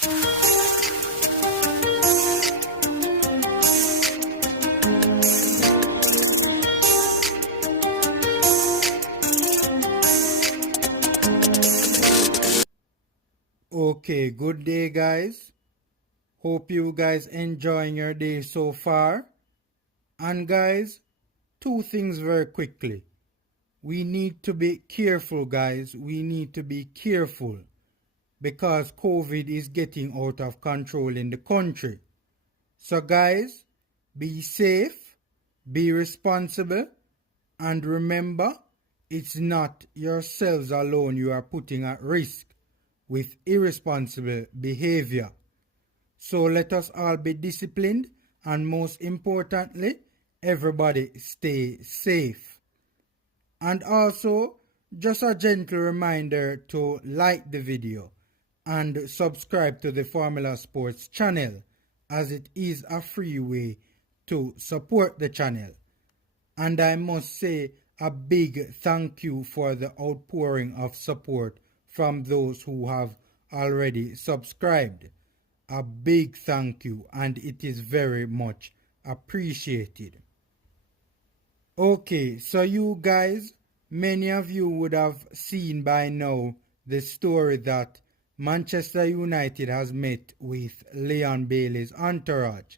Okay, good day guys. Hope you guys enjoying your day so far. And guys, two things very quickly. We need to be careful guys. We need to be careful because COVID is getting out of control in the country. So guys, be safe, be responsible, and remember, it's not yourselves alone you are putting at risk with irresponsible behavior. So let us all be disciplined and most importantly, everybody stay safe. And also, just a gentle reminder to like the video and subscribe to the Formula Sports channel as it is a free way to support the channel. And I must say a big thank you for the outpouring of support from those who have already subscribed. A big thank you, and it is very much appreciated. Okay, so you guys, many of you would have seen by now the story that Manchester United has met with Leon Bailey's entourage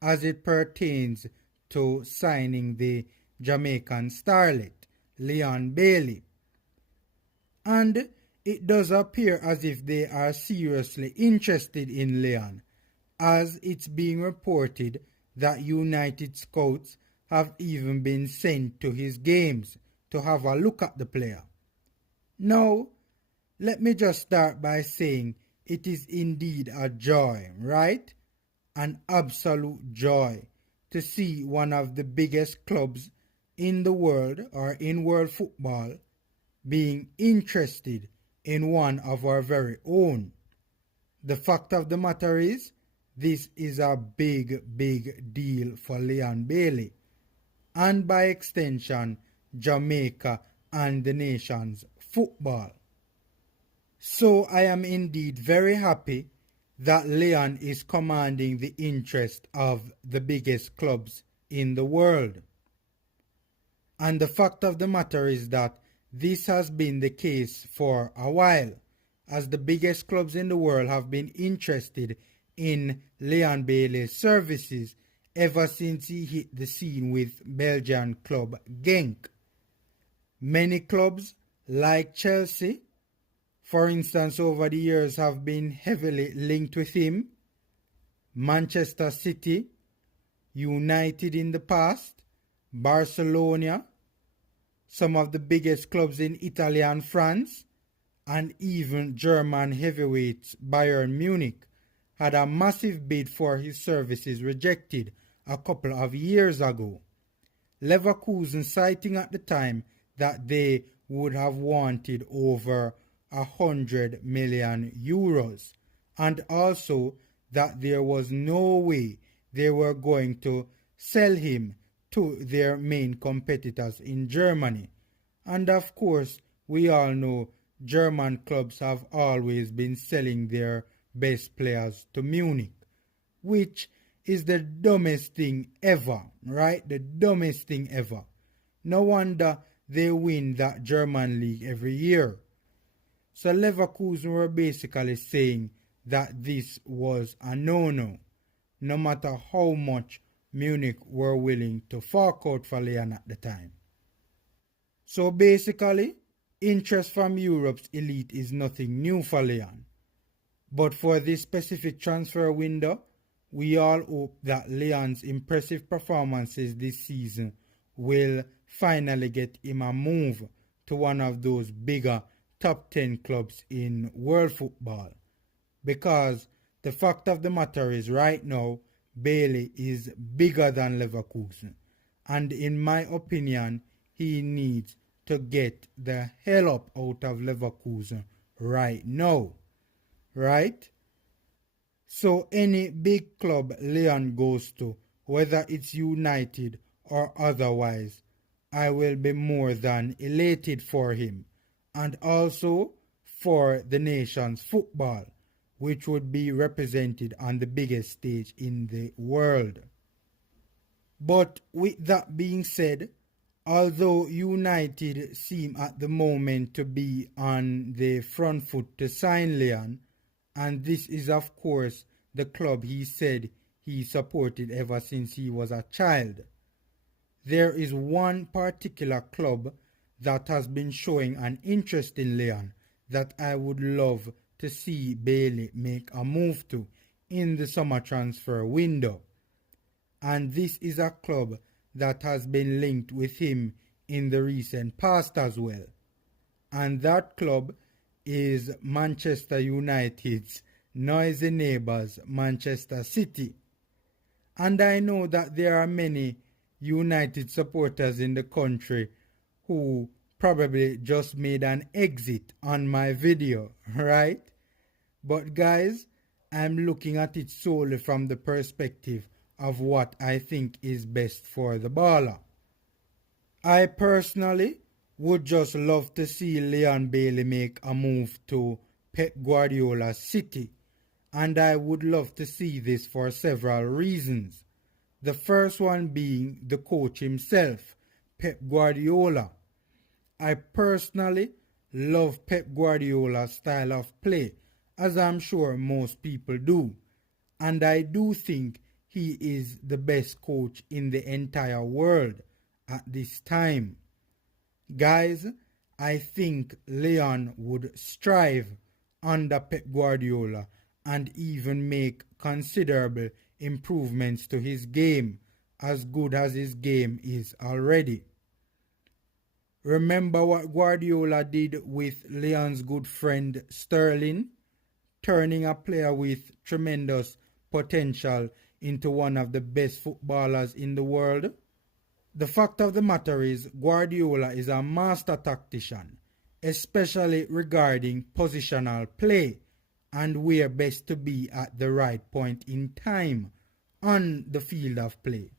as it pertains to signing the Jamaican starlet, Leon Bailey. And it does appear as if they are seriously interested in Leon, as it's being reported that United scouts have even been sent to his games to have a look at the player. Now, let me just start by saying it is indeed a joy, right? An absolute joy to see one of the biggest clubs in the world or in world football being interested in one of our very own. The fact of the matter is, this is a big deal for Leon Bailey, and by extension, Jamaica and the nation's football. So I am indeed very happy that Leon is commanding the interest of the biggest clubs in the world. And the fact of the matter is that this has been the case for a while, as the biggest clubs in the world have been interested in Leon Bailey's services ever since he hit the scene with Belgian club Genk. Many clubs, like Chelsea, for instance, over the years have been heavily linked with him. Manchester City, United in the past, Barcelona, some of the biggest clubs in Italy and France, and even German heavyweights Bayern Munich had a massive bid for his services rejected a couple of years ago. Leverkusen citing at the time that they would have wanted over 100 million euros, and also that there was no way they were going to sell him to their main competitors in Germany. And of course, we all know German clubs have always been selling their best players to Munich, which is the dumbest thing ever, right? The dumbest thing ever. No wonder they win that German league every year. So Leverkusen were basically saying that this was a no-no, no matter how much Munich were willing to fork out for Leon at the time. So basically, interest from Europe's elite is nothing new for Leon. But for this specific transfer window, we all hope that Leon's impressive performances this season will finally get him a move to one of those bigger top 10 clubs in world football. Because the fact of the matter is, right now, Bailey is bigger than Leverkusen. And in my opinion, he needs to get the hell up out of Leverkusen right now. Right? So any big club Leon goes to, whether it's United or otherwise, I will be more than elated for him, and also for the nation's football, which would be represented on the biggest stage in the world. But with that being said, although United seem at the moment to be on the front foot to sign Leon, and this is of course the club he said he supported ever since he was a child, there is one particular club that has been showing an interest in Leon that I would love to see Bailey make a move to in the summer transfer window. And this is a club that has been linked with him in the recent past as well. And that club is Manchester United's noisy neighbours, Manchester City. And I know that there are many United supporters in the country who probably just made an exit on my video, right? But guys, I'm looking at it solely from the perspective of what I think is best for the baller. I personally would just love to see Leon Bailey make a move to Pep Guardiola's City, and I would love to see this for several reasons. The first one being the coach himself, Pep Guardiola. I personally love Pep Guardiola's style of play, as I'm sure most people do, and I do think he is the best coach in the entire world at this time. Guys, I think Leon would strive under Pep Guardiola and even make considerable improvements to his game, as good as his game is already. Remember what Guardiola did with Leon's good friend Sterling, turning a player with tremendous potential into one of the best footballers in the world? The fact of the matter is, Guardiola is a master tactician, especially regarding positional play and where best to be at the right point in time on the field of play.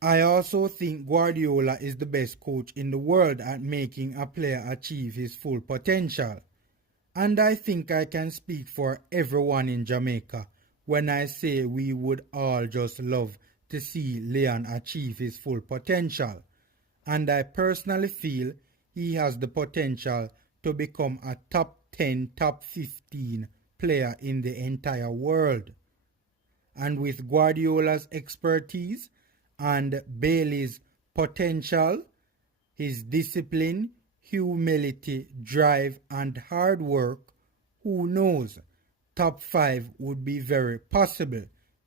I also think Guardiola is the best coach in the world at making a player achieve his full potential. And I think I can speak for everyone in Jamaica when I say we would all just love to see Leon achieve his full potential. And I personally feel he has the potential to become a top 10, top 15 player in the entire world. And with Guardiola's expertise and Bailey's potential, his discipline, humility, drive, and hard work, who knows, top 5 would be very possible.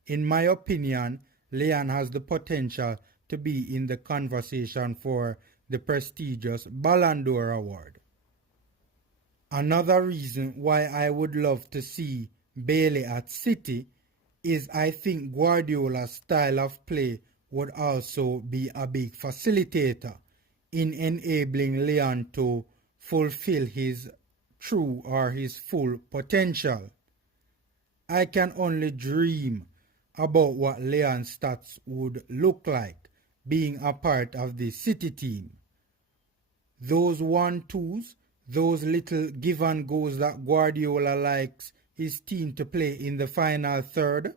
In my opinion, Leon has the potential to be in the conversation for the prestigious Ballon d'Or award. Another reason why I would love to see Bailey at City is I think Guardiola's style of play would also be a big facilitator in enabling Leon to fulfill his true or his full potential. I can only dream about what Leon's stats would look like being a part of the City team. Those 1-2s, those little give and goes that Guardiola likes his team to play in the final third,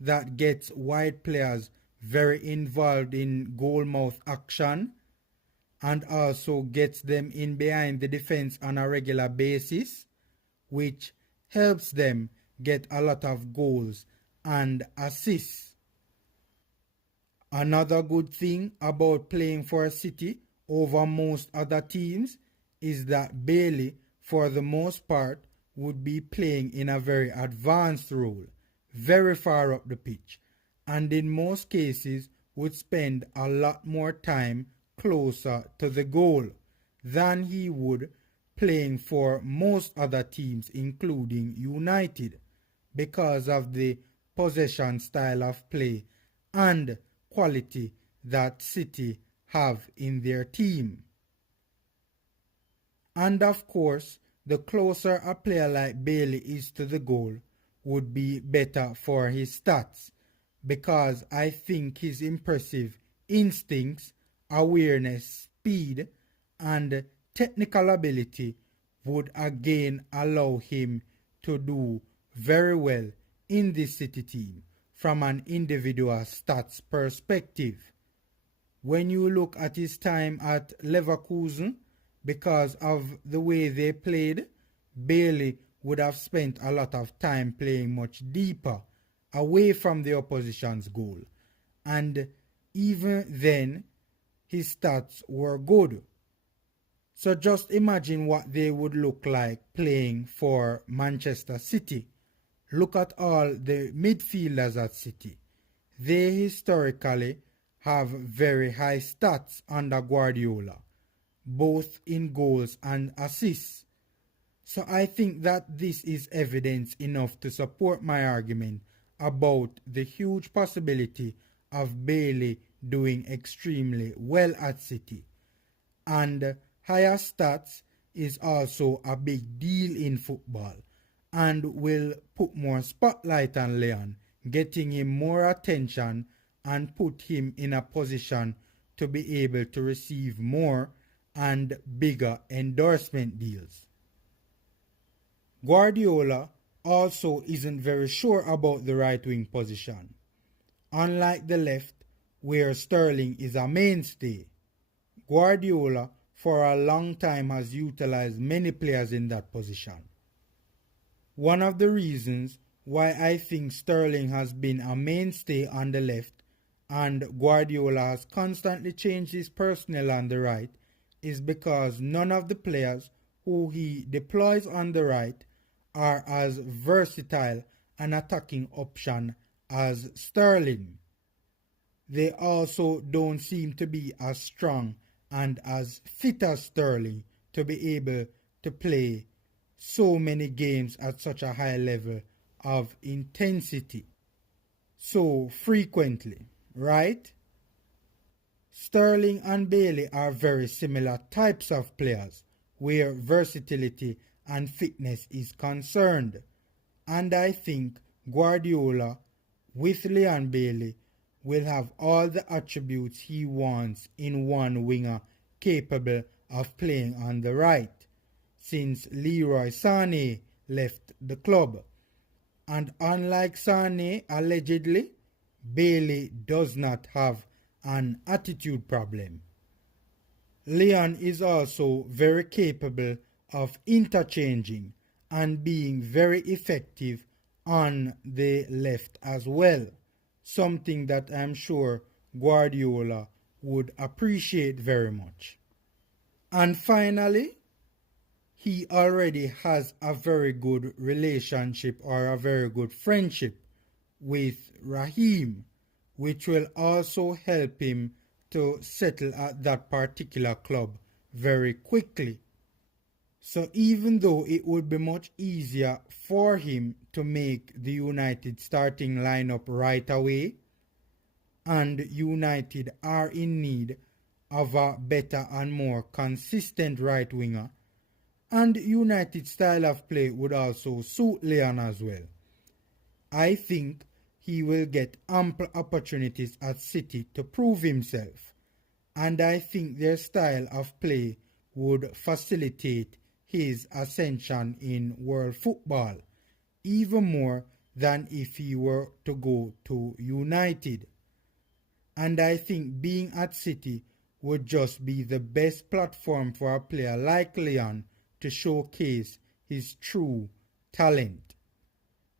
that gets wide players very involved in goal mouth action and also gets them in behind the defense on a regular basis, which helps them get a lot of goals and assists. Another good thing about playing for City over most other teams is that Bailey, for the most part, would be playing in a very advanced role, very far up the pitch, and in most cases would spend a lot more time closer to the goal than he would playing for most other teams, including United, because of the possession style of play and quality that City have in their team. And of course, the closer a player like Bailey is to the goal would be better for his stats, because I think his impressive instincts, awareness, speed, and technical ability would again allow him to do very well in this City team from an individual stats perspective. When you look at his time at Leverkusen, because of the way they played, Bailey would have spent a lot of time playing much deeper, away from the opposition's goal. And even then, his stats were good. So just imagine what they would look like playing for Manchester City. Look at all the midfielders at City. They historically have very high stats under Guardiola, both in goals and assists. So I think that this is evidence enough to support my argument about the huge possibility of Bailey doing extremely well at City. And higher stats is also a big deal in football and will put more spotlight on Leon, getting him more attention and put him in a position to be able to receive more and bigger endorsement deals. Guardiola also isn't very sure about the right wing position, unlike the left where Sterling is a mainstay. Guardiola for a long time has utilized many players in that position. One of the reasons why I think Sterling has been a mainstay on the left and Guardiola has constantly changed his personnel on the right is because none of the players who he deploys on the right are as versatile an attacking option as Sterling. They also don't seem to be as strong and as fit as Sterling to be able to play so many games at such a high level of intensity so frequently, right? Sterling and Bailey are very similar types of players where versatility and fitness is concerned, and I think Guardiola with Leon Bailey will have all the attributes he wants in one winger capable of playing on the right, since Leroy Sané left the club. And unlike Sané, allegedly, Bailey does not have an attitude problem. Leon is also very capable of interchanging and being very effective on the left as well, something that I'm sure Guardiola would appreciate very much. And finally, he already has a very good relationship or a very good friendship with Raheem, which will also help him to settle at that particular club very quickly. So even though it would be much easier for him to make the United starting lineup right away, and United are in need of a better and more consistent right winger, and United's style of play would also suit Leon as well, I think he will get ample opportunities at City to prove himself, and I think their style of play would facilitate his ascension in world football even more than if he were to go to United. And I think being at City would just be the best platform for a player like Leon to showcase his true talent.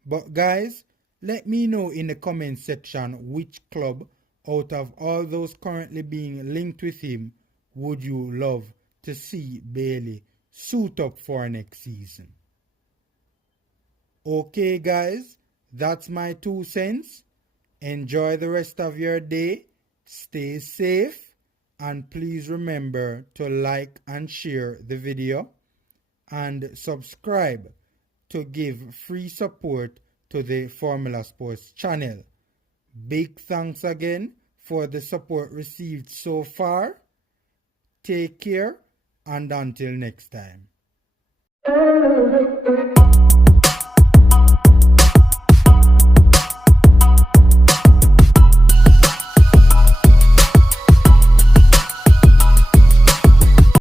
But guys, let me know in the comment section which club out of all those currently being linked with him would you love to see Bailey suit up for next season. Okay guys, that's my 2 cents. Enjoy the rest of your day, stay safe, and please remember to like and share the video and subscribe to give free support to the Formula Sports channel. Big thanks again for the support received so far. Take care and until next time.